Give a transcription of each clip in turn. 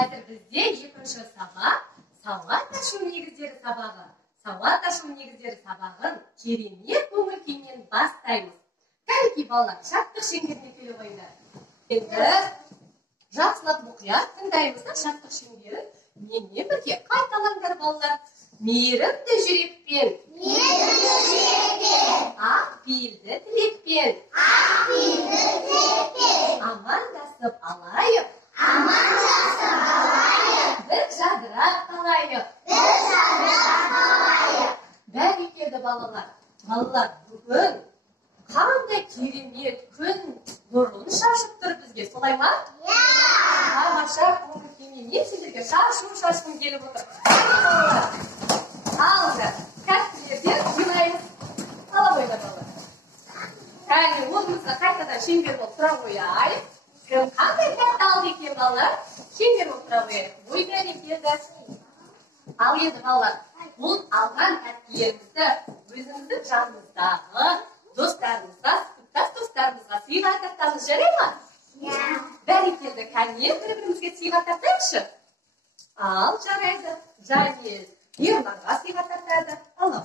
Қазір бізде екінші сабақ сауат-ашу негіздері сабағы. Сауат-ашу негіздері сабағын керемет көңіл күймен бастаймыз. Кәнекей балалар, шаттық шеңберіне келе қойыңдар. Енді жақсылап мұқият тыңдаймыз да шаттық шеңберін менімен бірге қайталаңдар балалар. Мейірімді жүрекпен, ақ пейілді тілекпен, амандасып алайық, бір жадырап қалайық. Бәрекелді балалар. Балалар, бүгін қандай керемет күн нұрын шашып тұр бізге, солай ма? Тамаша көңіл күймен мен сендерге шашқым келіп отыр. Алыңдар, тәттілерден жинаймыз. Ала қойыңдар балалар. Кәне орнымызға қайтадан шеңбер болып тұра қояйық. Кім қандай тәтті алды екен балалар? Шеңбер болып тұра қояйық. Ой, бәрекелді. Ал енді балалар, бұл алған тәттілерімізді өзіміздің жанымыздағы достарымызға, құттас достарымызға сыйға тартамыз, жарай ма? Бәрекелді, кәне бір-бірімізге сыйға тартайықшы. Ал, жарайды. Жәнел Ернанға сыйға тартады. Алау.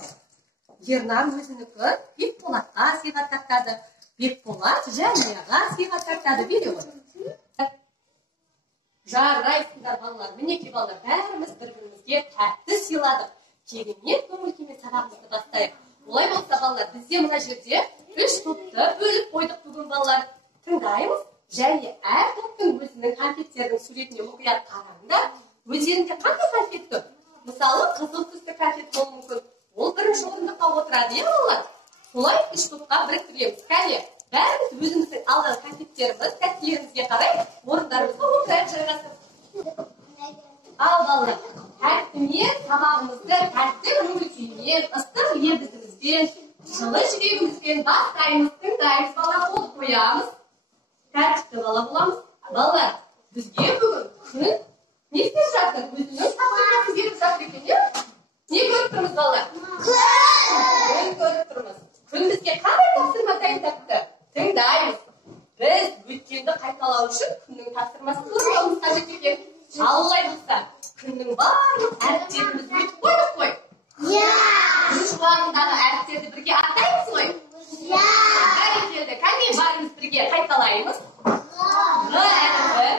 Ернан өзінікі Бекболатқа сыйға тартады. Бекболат Жәнияға сыйға тартады. Бере ғой. Жарайсыңдар балалар, мінекей балалар, бәріміз бір-бірімізге тәтті сыйладық. Керемет көңіл күймен сабағымызды бастайық. Олай болса балалар, бізде мына жерде 3 топты бөліп қойдық бүгін балалар. Тыңдаймыз және әр топтың өзінің конфеттердің суретіне мұқият қараңдар. Өздерінде қандай конфет тұр? Мысалы, қызыл түсті конфет болуы мүмкін. Ол бірінші орындыққа отырады, балалар? Солай 3 топқа біріктіреміз. Кәне, бәріміз өзіміздің алған конфеттеріміз, тәттілерімізге қарай орындарымызға отырайық жайғасып. Ал балалар, тәттімен сабағымызды тәтті көңіл күймен, ыстық лебізімізбен, жылы жүрегімізбен бастаймыз, тыңдаймыз, бала қол қоямыз. Тәртіпті бала боламыз. Балалар, бізге бүгін күн не істеп жатыр? Өзінің сабағын беріп жатыр екен, не? Не көріп тұрмыз, балалар? Күн көріп тұрмыз. Күн бізге қандай тапсырма дайындапты? Тыңдаймыз. Біз өткенді қайталау үшін күннің тапсырмасын орындауымыз қажет екен. Ал олай болса, күннің барлық әріптерімізді өтіп қойдық қой. Күн шуағындағы әріптерді бірге атаймыз ғой. Бәрекелді, кәне барымыз бірге қайталаймыз. Р әріпі.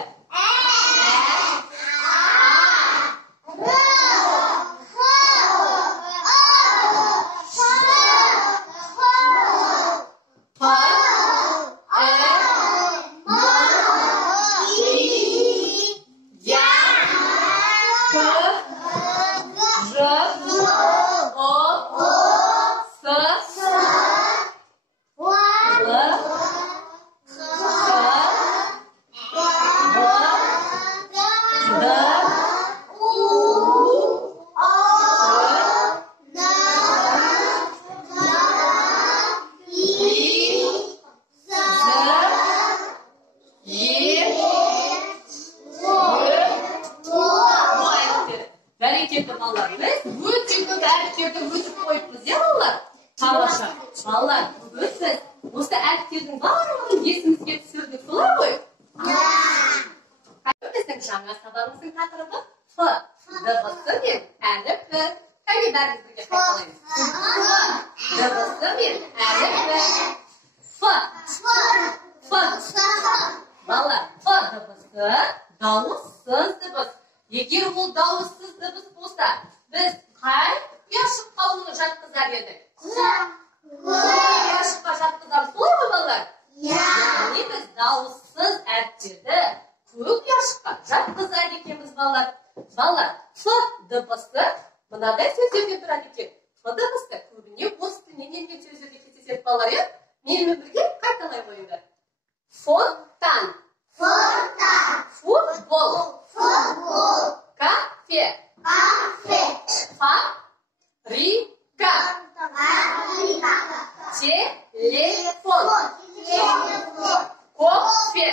Дауыссыз дыбыс. Егер ол дауыссыз дыбыс болса, біз қай ұяшыққа оны жатқызар едік? Ұяшыққа жатқызамыз, солай ма балалар? Яғни біз дауыссыз әріптерді көп ұяшыққа жатқызар екенбіз балалар. Балалар, Ф дыбысы мынадай сөздерден тұрады екен. Ф дыбысы көбіне орыс тілінен енген сөздерде кездеседі балалар, иә? Менімен бірге қайталай қойыңдар. Фонтан. Футбол. Кафе. Фабрика. Телефон. Кофе.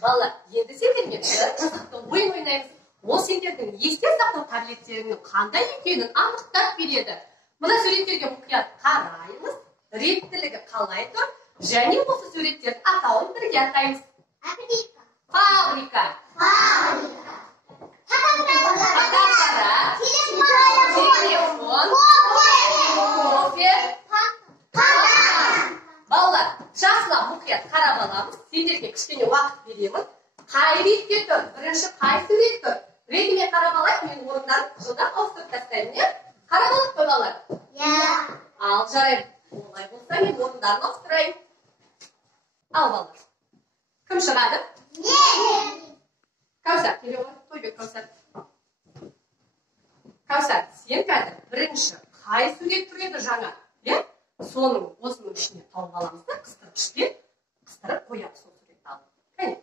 Балалар, енді сендермен қызықты ойын ойнаймыз. Ол сендердің есте сақтау қабілеттерінің қандай екенін анықтап береді. Мына суреттерге мұқият қараймыз. Реттілігі қалай тұр? Және осы суреттердің атауын бірге атаймыз. Фабрика. кішкене уақыт беремін. Қай ретте тұр? Бірінші қай сурет тұр? Ретіме қарап алайық, мен орындарын жылдам ауыстырып тастаймын, не? Қарап алып қой балалар? Ал жарайды. Олай болса, мен орындарын ауыстырайын. Ал балалар. Кім шығады? Кәусар, келе ғой, Тойбек Кәусар. Кәусар, сен қазір бірінші қай сурет тұр еді жаңа? Соның осының ішіне тауып аламыз да, қыстырып іштен, қыстырып қоямыз сол суретті алып. Кәне?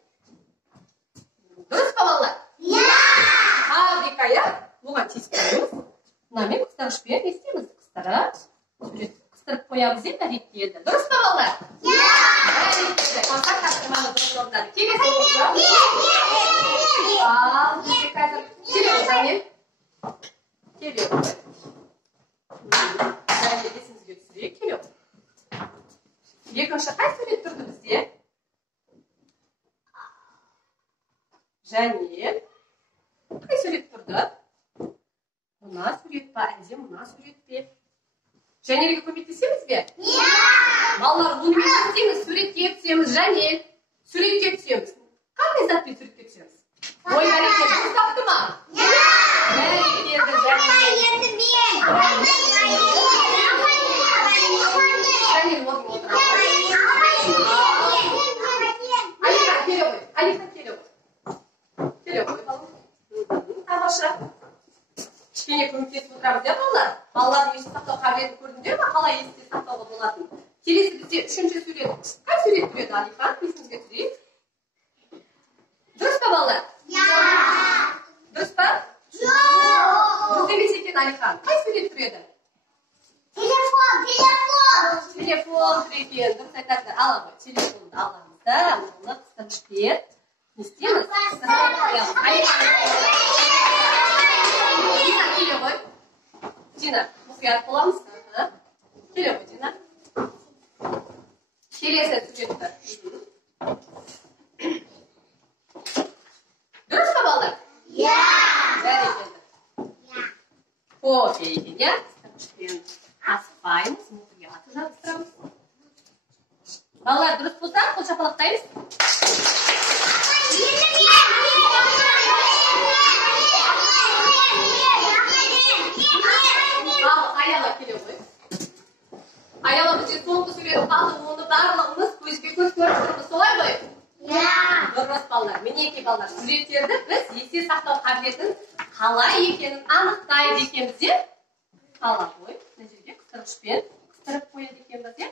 Дұрыс па балалар? Фабрика, оған тиіспейміз. Мынамен қыстырғышпен не істейміз? Қыстырып, суретті қыстырып қоямыз еді, ретпеді. Дұрыс па балалар? Бәрекелді. Қаңсақ тапсырманы дұрыс орындады. Келесі оқушы. Ал, бізде қазір келе ғой, Жанел. Келе ғой. Жанел есімізге түсірейік, келе ғой. Екінші қай сурет тұрды бізде? Жанел. Қай сурет тұрды? Мына сурет па, әлде мына сурет пе? Жанелге көмектесеміз бе? Балалар, онымен не істейміз? Суретке түсеміз, Жанел. Суретке түсеміз. Қандай затпен суретке түсеміз? Ой, бәрекелді, біз тапты ма? Бәрекелді, Жанел. Жанел, орын отыра. Алихан, келе ғой. Алихан, келе ғой. Келе ғой, балалар. Тамаша. Кішкене көмектесіп отырамыз, балалар? Балалардың есте сақтау қабілетін көрдіңдер ме? Қалай есте сақтауға болатын? Келесі бізде үшінші сурет. Қай сурет тұреді, Алихан? Есімізге түсірейік. Дұрыс па, балалар? Дұрыс па? Дұрыс емес екен, Алихан. Қай сурет тұреді? Телефон тұр екен. Дұрыс айтасыздар. Ала ғой, телефонды аламыз да, оны қыстырғышпен не істейміз? Қыстырып қоямыз. Дина, келе ғой. Дина, мұқият боламыз. Келе ғой, Дина. Келесі суретті. Дұрыс па, балалар? Бәрекелді. Кофе екен, қыстырғышпен асықпаймыз, мұқияты жабыстырамыз. Балалар, дұрыс болса, қол шапалақтаймыз. Аяла келе ғой. Аяла бізде соңғы сурет қалды, оны барлығымыз көзбе көз көріп тұрмыз, солай ғой? Дұрыс балалар, мінекей балалар, суреттерді біз есте сақтау қабілетін қалай екенін анықтайды екенбіз, де? Ала ғой, мына жерге қыстырғышпен қыстырып қояды екенбіз, де?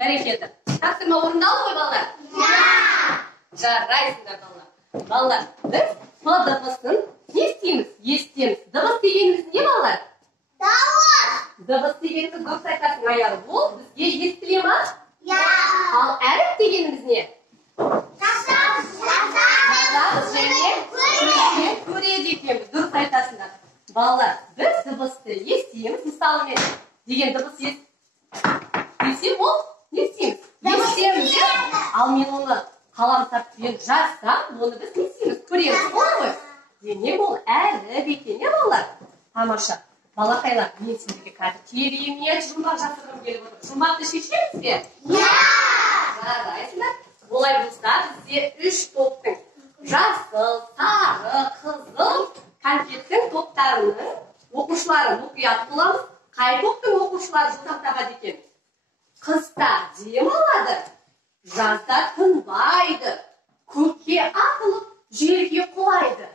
Бәрекелді. Тапсырма орындалды ғой, балалар? Жарайсыңдар, балалар. Балалар, біз П дыбысын не істейміз? Естеміз. Дыбыс дегеніміз не, балалар? Дыбыс дегеніміз дұрыс айтасың, Аял. Ол бізге естіле ма? Ал әріп дегеніміз не? Жазамыз және көреді екенбіз. Дұрыс айтасыңдар. Балалар, біз дыбысты естейміз. Мысалымен деген дыбыс естесем, ол не істейміз? Естеміз. Ал мен оны қаламсаппен жазсам, оны біз не істейміз? Көреміз. Ол ғой? Демек ол әріп екен, балалар? Тамаша. Балақайлар, мен сендерге қазір керемет жұмбақ жасырғым келіп отыр. Жұмбақты шешеміз бе? Жарайсыңдар. Олай болса, бізде 3 топтың жасыл, сары, қызыл конфеттің топтарының оқушылары мұқият боламыз. Қай топтың оқушылары жылдам табады екен? Қыста демалады, жазда тынбайды, көкке атылып, жерге құлайды.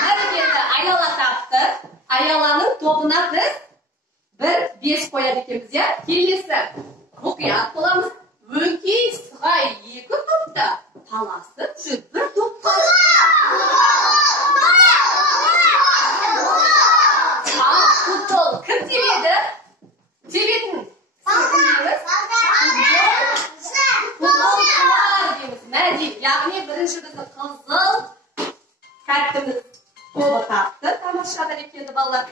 Бәрекелді, Аяла тапты. Аяланың тобына біз 5 қояды екенбіз, иә? Келесі мұқият боламыз. Өңкей сығай 2 топта таласып жүр 1 топқа. Ал футбол кім тебеді? Тебетін футболшылар дейміз. Мәди, яғни бірінші біздің қызыл кәртіміз тобы тапты. Тамаша бәрекелді, балалар.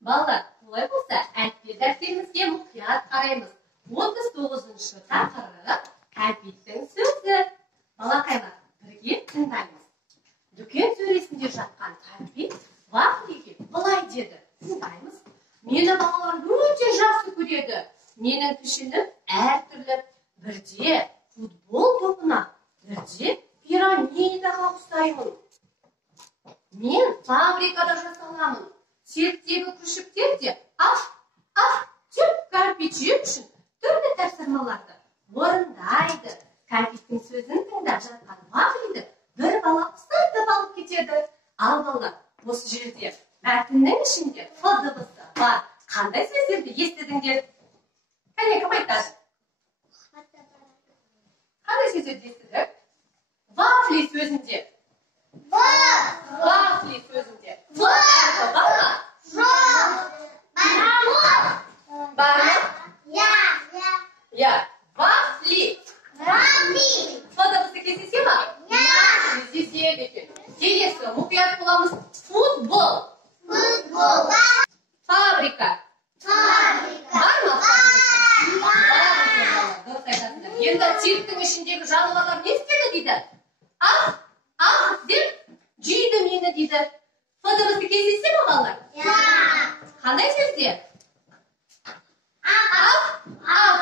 Балалар, олай болса, әліппе дәптерімізге мұқият қараймыз. 39-шы тақырып кәмпиттің сөзі. Балақайлар, бірге тыңдаймыз. Дүкен сөресінде жатқан кәмпит Вафлиге былай деді. Тыңдаймыз. Мені балалар өте жақсы көреді. әртүрлі бірде футбол топына, бірде пирамидаға ұқсаймын. Мен фабрикада жасаламын. Цирктегі күшіктер де деп кәмпитшек үшін түрлі тапсырмаларды орындайды. Кәмпиттің сөзін тыңдап жатқан Вафлиді бір бала ұстатып алып кетеді. Ал балалар, осы жерде мәтіннің ішінде Ф дыбысы бар. Қандай сөздерді естідіңдер? Кәне, кім айтады? Қандай сөздерді естідік? Вафли сөзінде. Вафли сөзінде. Бар ма? Вафли. Ф дыбысы кездесе ма? Кездеседі екен. Келесі мұқият боламыз. Футбол. Фабрика. Бар ма? Дұрыс айтасыңдар. Енді цирктің ішіндегі жануарлар не істеді дейді? Деп жүйді мені дейді. Ф дыбысы кездесе ма балалар? Қандай сөзде?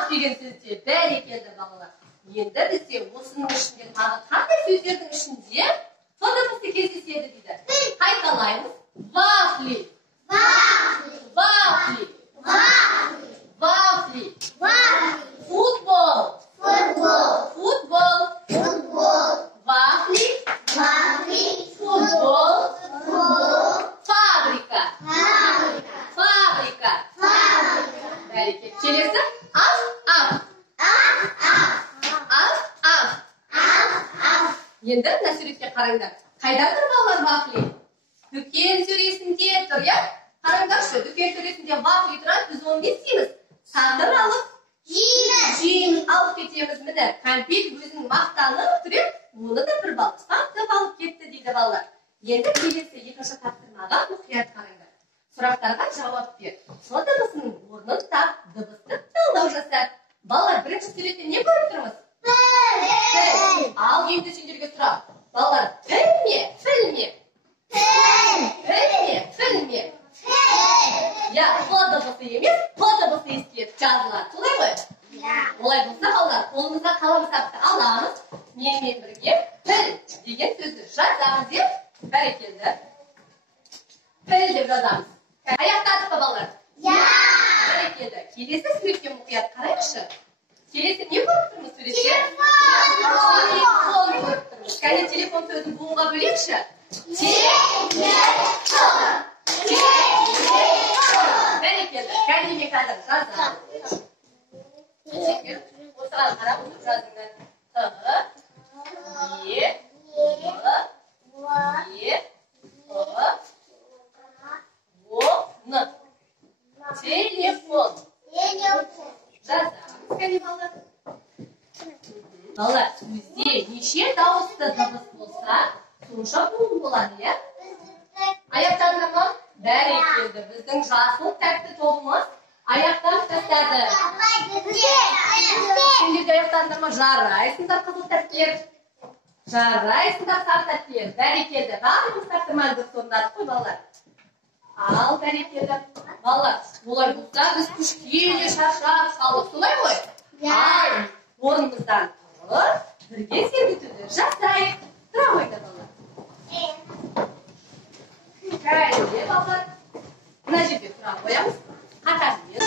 Деген сөзде. Бәрекелді балалар. Енді бізде осының ішінде тағы қандай сөздердің ішінде Ф дыбысы кездеседі дейді. Қайталаймыз. Вафли. Футбол. Вафли. Футбол. Фабрика. Бәрекелді. Келесі. Енді мына суретке қараңдар. Қайда тұр балалар Вафли? Дүкен сөресінде тұр, иә? Қараңдаршы, дүкен сөресінде Вафли тұрады, біз оны не істейміз? Сатып алып, жейміз, алып кетеміз. Міне, кәмпит өзінің мақтанып тұр, оны да бір бал сатып алып кетті дейді балалар. Енді келесі екінші тапсырмаға мұқият қараңдар. Сұрақтарға жауап бер. Ф дыбысының орнын тап, дыбысты талдау жасат. Балалар, бірінші суретте не көріп тұрмыз? Ал енді сендерге сұрақ. Балалар, філ ме? Ф дыбысы емес, П дыбысы естіледі, жазылады. Солай ғой? Олай болса, балалар, қолымызда қалам сапты аламыз. Менімен бірге піл деген сөзді жазамыз деп, бәрекелді. Піл деп жазамыз. Аяқтадық па, балалар? Бәрекелді. Келесі суретке мұқият қарайықшы. Келесі не көріп тұрмыз суретте? Телефон көріп тұрмыз. Кәне телефон сөзін буынға бөлейікші. Бәрекелді. Кәне қазір жазамыз. Осыған қарап отырып жазыңдар. Телефон. Жазамыз, кәне балалар. Балалар, сөзде неше дауысты дыбыс болса, сонша буын болады, иә? Аяқтадыңдар ма? Бәрекелді. Біздің жасыл тәтті тобымыз аяқтап тастады. Сендер де аяқтадыңдар ма? Жарайсыңдар, қызыл тәттілер. Жарайсыңдар, сары тәттілер. Бәрекелді. Барлығымыз тапсырманы дұрыс орындадық қой, балалар. Ал, бәрекелді. Балалар, олай болса, біз күшкене шаршап қалдық, солай ғой? Ал, орнымыздан тұрып, бірге серуетуді жасайық. Тұра қойды, балалар. Кәне, балалар. Мына жерде тұра қоямыз. Қатарымен.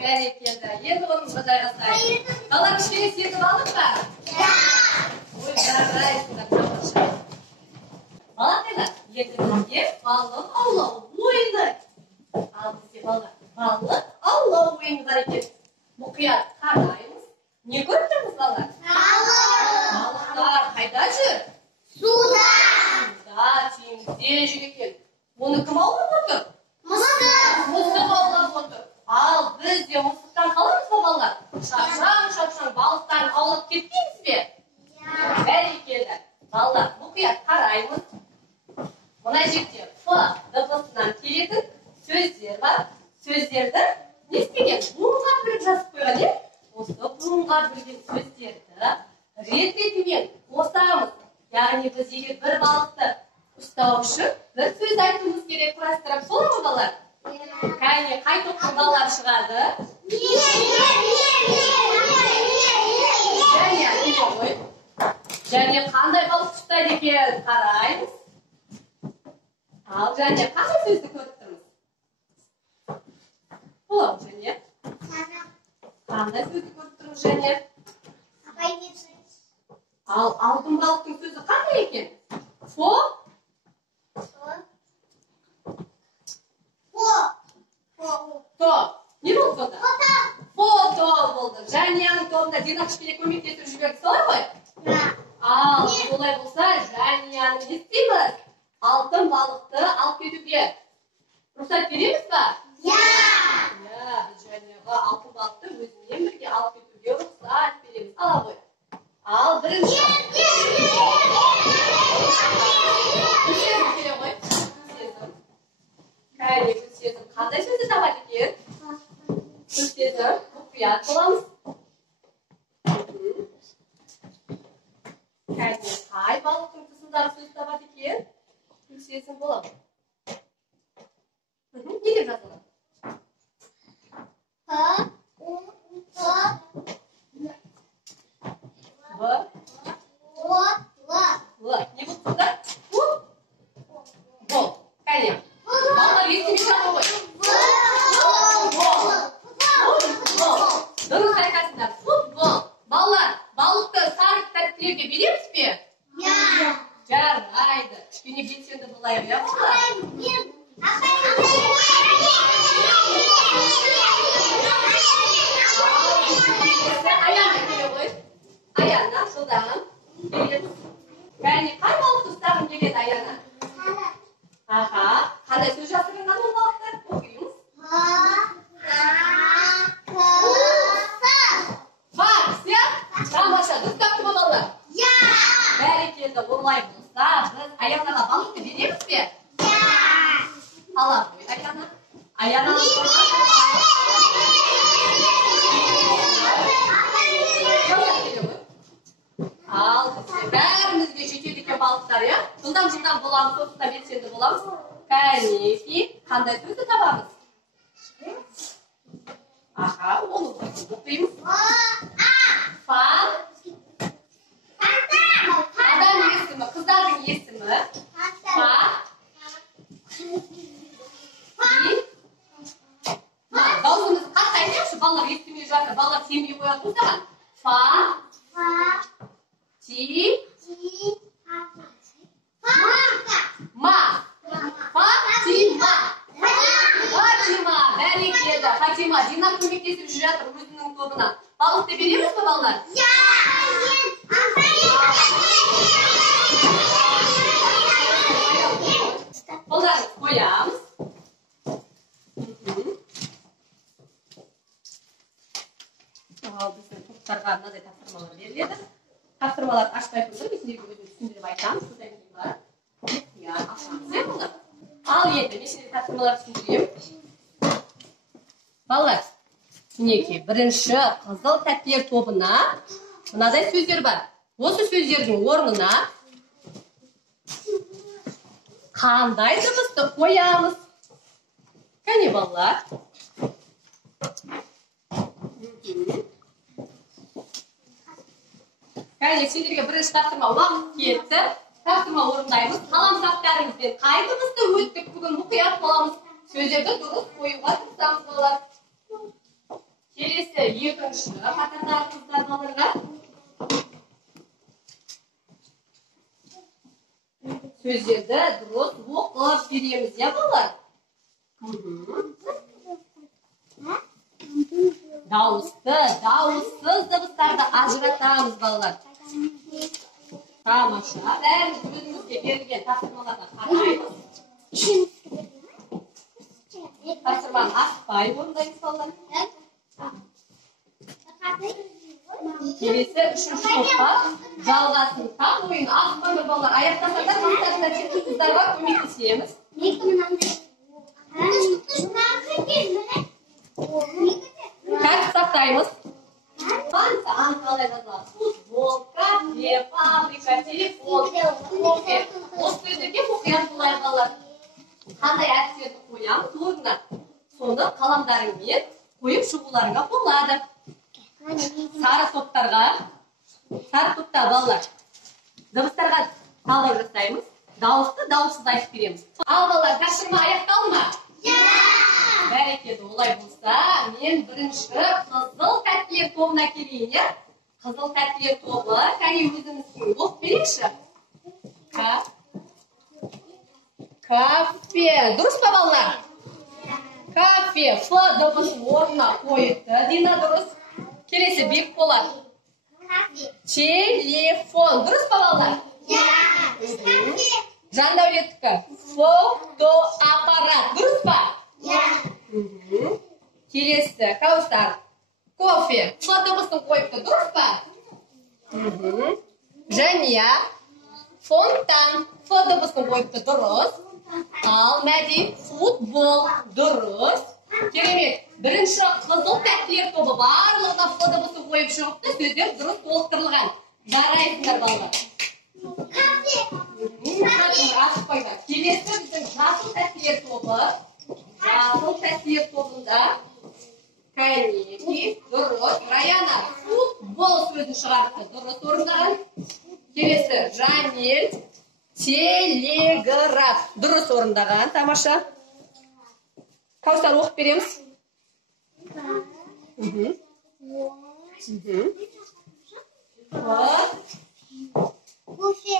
бәрекелді. Енді орнымызға жайғасайық. Балалар кішкене сетіп алдық па? Ой, жарайсыңдар, тамаша. Балақайлар, енді бізге балық аулау ойыны. Ал бізде балық аулау ойыны бар екен. Мұқият қараймыз. Не көріп тұрмыз, балалар? Балықтар қайда жүр? Суда. Суда, теңізде жүр екен. Оны кім аулап отыр? Мысық аулап отыр. Ал біз де мысықтан қаламыз ба, балалар? Шапшаң балықтарын аулап кетпейміз бе? Бәрекелді. Балалар, мұқият қараймыз. Мына жерде Ф дыбысынан келетін сөздер бар. Сөздерді не істеген? Буынға бөліп жазып қойған, е? Осы буынға бөлген сөздерді рет-ретімен қосамыз. Яғни біз егер бір балықты ұстау үшін бір сөз айтуымыз керек, құрастырып, солай ма, балалар? Кәне, қай топтың балалар шығады? Және қандай балық ұстайды екен? Қараймыз. Ал және қандай сөзді көріп тұрмыз? Ол және қандай сөзді көріп тұрмыз және? Ал алтын балықтың сөзі қандай екен? Фо? То. Не болды сонда? Фото болды. Жәнияның тобында Дина кішкене көмектесіп жіберді, солай ғой? Ал солай болса, Жәнияны не істейміз? Алтын балықты алып кетуге рұқсат береміз ба? Біз Жәнияға алтын балықты өзімен бірге алып кетуге рұқсат береміз. Ала ғой. Ал бірінші. Күсезім келе ғой. Күсезім. Кәне күсезім. Қандай сөзді табады екен? Күсезім. Мұқият боламыз. Кәне қай балықтың тұсындағы сөз табады екен? Күсезім боламыз. Не деп жазылады? Не болды сонда? Бол. Кәне. Балалар естімей жатыр ғой. Дұрыс айтасыңдар. Футбол. Балалар, балықты сары тәттілерге береміз бе? Жарайды. Кішкене белсенді болайық, иә, балалар? Аяна келе ғой. Аяна, жылдам. Келеміз. Кәне, қай балықты ұстағым келеді, Аяна? Аха. Қандай сөз жасырынған ол балықтар? Оқимыз. Бақсы. Тамаша, дұрыс тапты ма, балалар? Бәрекелді, олай болса, біз Аянаға балықты береміз бе? Ала ғой, Аяна. Аянаға ал бізде бәрімізге жетеді екен балықтар, иә? Жылдам боламыз, осында белсенді боламыз. Кәнеки, қандай сөзді табамыз? Аха, оны оқимыз. Фа. Адам есімі, қыздардың есімі. Фа. Даусымызды қатты айтайықшы, балалар естімей жатыр, балалар сенбей қояды болса. Фа. Ти. Ма. Фатима. Фатима. Бәрекелді. Фатима. Дина көмектесіп жүріп жатыр өзінің тобына. Балықты береміз бе, балалар? Қолдарыңыз қоямыз. Ал біздің топтарға мынадай тапсырмалар беріледі. Тапсырмаларды ашпай тұрдым, мен сендерге өзім түсіндіріп айтамын, содан кейін бар. Ашамыз, иә, балалар? Ал енді, мен сендерге тапсырмалар түсіндірем. Балалар, мінекей, бірінші қызыл тәттілер тобына мынадай сөздер бар. Осы сөздердің орнына қандай дыбысты қоямыз? Кәне, балалар? Кәне, сендерге бірінші тапсырма уақыт кетті. Тапсырма орындаймыз. Қаламсаптарыңызбен қай дыбысты өттік? Бүгін мұқият боламыз. Сөздерді дұрыс қоюға тырысамыз, балалар. екінші қатардағы қыздар балаларға сөздерді дұрыс оқып береміз, иә балалар? Дауысты, дауыссыз дыбыстарды ажыратамыз, балалар. Тамаша. Бәріміз өзімізге берілген тапсырмаларға қараймыз. Тапсырманы асықпай орындаймыз, балалар. Келесі үшінші топқа жалғасын. Тақ ойын асықпай балалар. Аяқтасаңдар, мақтарына тек қыздарға көмектесеміз. Тәртіп сақтаймыз. Фонтан қалай жазылады? Футбол, кафе, фабрика, телефон, кофе. Осы сөздерге мұқият болайық, балалар. Қандай әріптерді қоямыз орнына? Соны қаламдарыңмен қойып шығуларыңа болады. Сары топтарға, сары топта балалар, дыбыстарға талдау жасаймыз. Дауысты дауыссыз айтып береміз. Ал балалар, тапсырма аяқталды ма? Бәрекелді, олай болса, мен бірінші қызыл тәттілер тобына келейін, е? Қызыл тәттілер тобы, кәне өзіміздің оқып берейікші. Кафе. Дұрыс па, балалар? Кафе. Ф дыбысын орнына қойыпты. Дина дұрыс. Келесі бек болады. Телефон. Дұрыс па, балалар? Жандәулеттікі. Фотоаппарат. Дұрыс па? Келесі, Каустар. Кофе. Ф дыбысын қойыпты. Дұрыс па? Жәния. Фонтан. Ф дыбысын қойыпты. Дұрыс. Ал Мәди. Футбол. Дұрыс. Керемет. Бірінші қызыл тәттілер тобы барлығы Ф дыбысын қойып шығыпты. Сөздер дұрыс толықтырылған. Жарайсыңдар, балалар. Келесі біздің жасыл тәттілер тобы. Жасыл тәттілер тобында кәнеки, дұрыс. Раяна футбол сөзін шығарыпты. Дұрыс орындаған. Келесі Жанел телеграф. Дұрыс орындаған. Тамаша. Каустар оқып береміз. Кофе.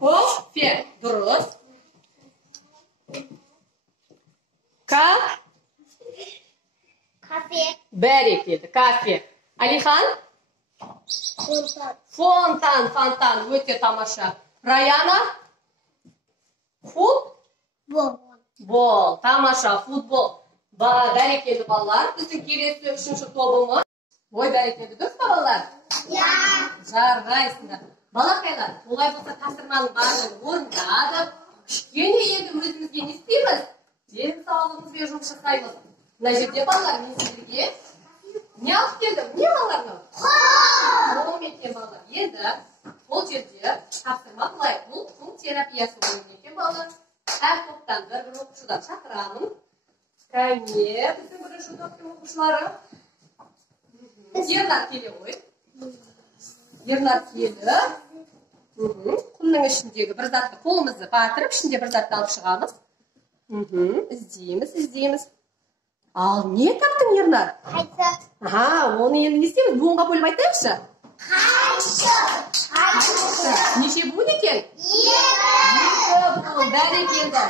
Кофе. Дұрыс. Кафе. Бәрекелді. Кафе. Алихан? Фонтан. Фонтан. Өте тамаша. Раяна? Футбол. Тамаша. Футбол. Бәрекелді балалар. Біздің келесі үшінші тобымыз. Ой, бәрекелді. Дұрыс па, балалар? Жарайсыңдар. Балақайлар, олай болса тапсырманың барлығын орындадық. Кішкене енді өзімізге не істейміз? Денсаулығымызға жұмыс жасаймыз. Мына жерде балалар, мен сіздерге не алып келдім? Не балалар? Қолым екен балалар. Енді бұл жерде тапсырма былай. Бұл тұқым терапиясы ойын екен балалар. Әр топтан бір оқушыдан шақырамын. Кәне, біздің бірінші топтың оқушылары. Ернар келе ғой. Ернар келді. Құмның ішіндегі бір затты қолымызды батырып, ішінде бір затты алып шығамыз. Іздейміз. Ал не таптың, Ернар? Қайсы. Оны енді не істейміз? Буынға бөліп айтайықшы. Қайсы. Неше буын екен? 2 буын. Бәрекелді.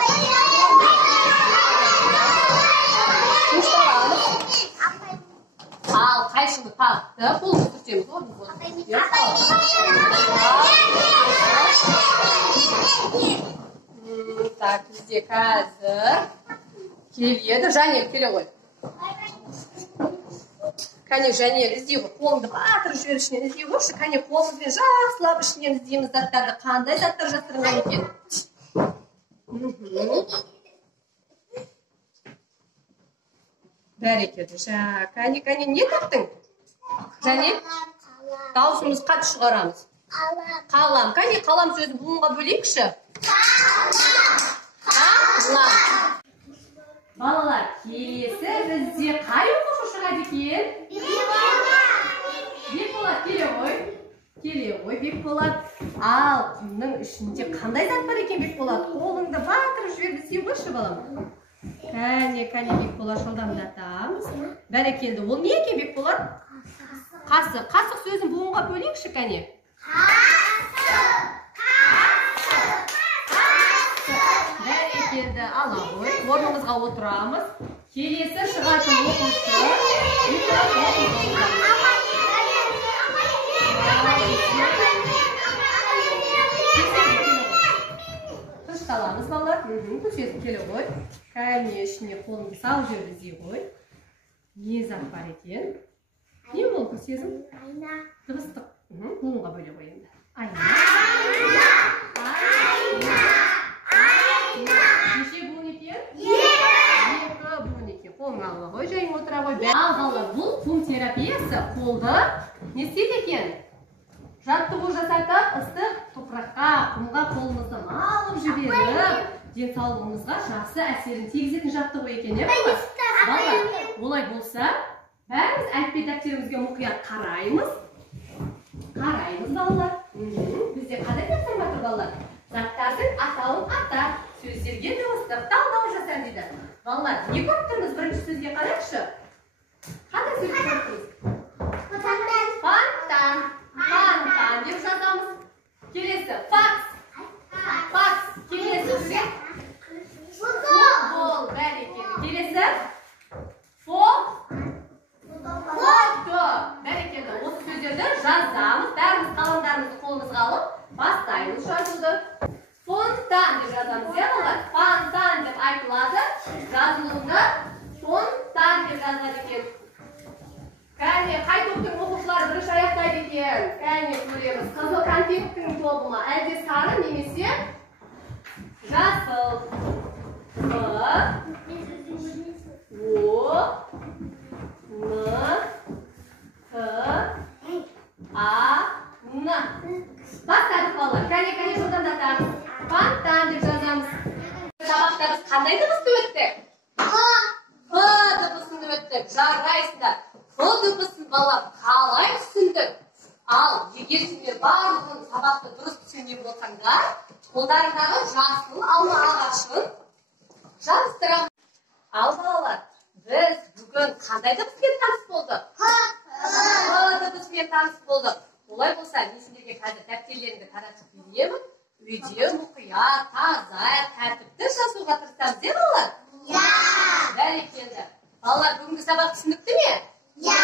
Ал қайшыны тапты, қолымызды түртеміз. Так, бізде қазір келеді. Жанел, келе ғой. Кәне, Жанел, іздей ғой. Қолыңды батырып жібер ішінен іздей қойшы. Кәне, қолымызбен жақсылап ішінен іздейміз заттарды. Қандай заттар жасырынған екен? Бәрекелді. Кәне, не таптың? Жанел, дауысымыз қатты шығарамыз. Қалам. Кәне, қалам сөзін буынға бөлейікші. Қалам. Балалар, келесі бізде қай оқушы шығады екен? Бекболат, келе ғой. Бекболат. Ал, құмның ішінде қандай зат бар екен, Бекболат? Қолыңды батырып жіберіп іздей қойшы, балам. Кәне Бекболар жылдамдатамыз. Бәрекелді. Ол не екен Бекболар? Қасық. Қасық сөзін буынға бөлейікші кәне. Бәрекелді. Ала ғой. Орнымызға отырамыз. Келесі шығатын оқушы. Қышталамыз балалар. Көшесін келе ғой. Кәнешіне қолын сау жерді зей ғой. Не зат бар екен? Не ол көшесін? Айна. Дыбыстық. Буынға бөле ғой енді. Айна. Неше буын екен? Екі буын екен. Қолын алып ғой, жайын отыра ғой. Ал балалар, бұл құм терапиясы қолды не істейді екен? Жаттығу жасатып, ыстық топыраққа, құмға қолымызды малып жіберіп, денсаулығымызға жақсы әсерін тигізетін жаттығу екен, не балалар? Балалар, олай болса, бәріміз әліппе дәптерімізге мұқият қараймыз. Қараймыз балалар. Бізде қандай дәптер бар балалар? Заттардың атауын ата, сөздерге дыбыстық талдау жаса дейді. Балалар, не көріп тұрмыз? Бірінші сөзге қарайықшы. Қандай сөз көріп тұрмыз? Фонтан. Фонтан деп жазамыз. Келесі факс. Факс. Келесі сөзге футбол. Бәрекелді. Келесі фото. Бәрекелді. Осы сөздерді жазамыз. Бәріміз қаламдарымызды қолымызға алып бастаймыз жазуды. Фонтан деп жазамыз, иә балалар? Фонтан деп айтылады. Жазылуында фонтан деп жазылады екен. Кәне, қай топтың оқушылары бірінші аяқтайды екен? Кәне, көреміз. Қызыл конфеттің тобы ма? Әлде сары немесе жасыл? Бастадық балалар. Кәне, жылдамдатамыз. Фонтан деп жазамыз. Сабақтарымыз қандай дыбысты өттік? Х дыбысын өттік. Жарайсыздар. Х дыбысын балалар қалай түсіндік? Ал егер сендер барлығын сабақты дұрыс түсінген болсаңдар, қолдарындағы жасыл алма ағашын жабыстырамыз. Ал балалар, біз бүгін қандай дыбыспен таныс болдық? Х дыбыспен таныс болдық. Олай болса, мен сендерге қазір дәптерлеріңді таратып беремін. Үйде мұқият, таза, тәртіпті жазуға тырысамыз, де балалар? Иә! Бәрекелді. Балалар, бүгінгі сабақ түсінікті ме? Иә!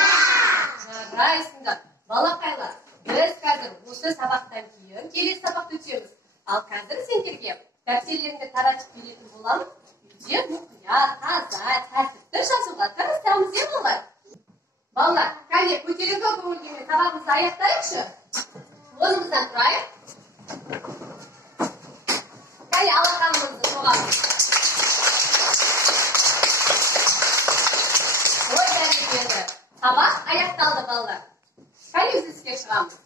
Жарайсыңдар. Балақайлар, біз қазір осы сабақтан кейін келесі сабақты өтеміз. Ал қазір сендерге дәптерлеріңді таратып беретін боламыз. Үйде мұқият, таза, тәртіпті жазуға тырысамыз, де балалар? Балалар, кәне көтеріңкі көңілдермен сабағымызды аяқтайықшы. Орнымыздан тұрайық. Кәне алақанымызды соғамыз. Ой, бәрекелді. Сабақ аяқталды балалар. Кәне үзіліске шығамыз.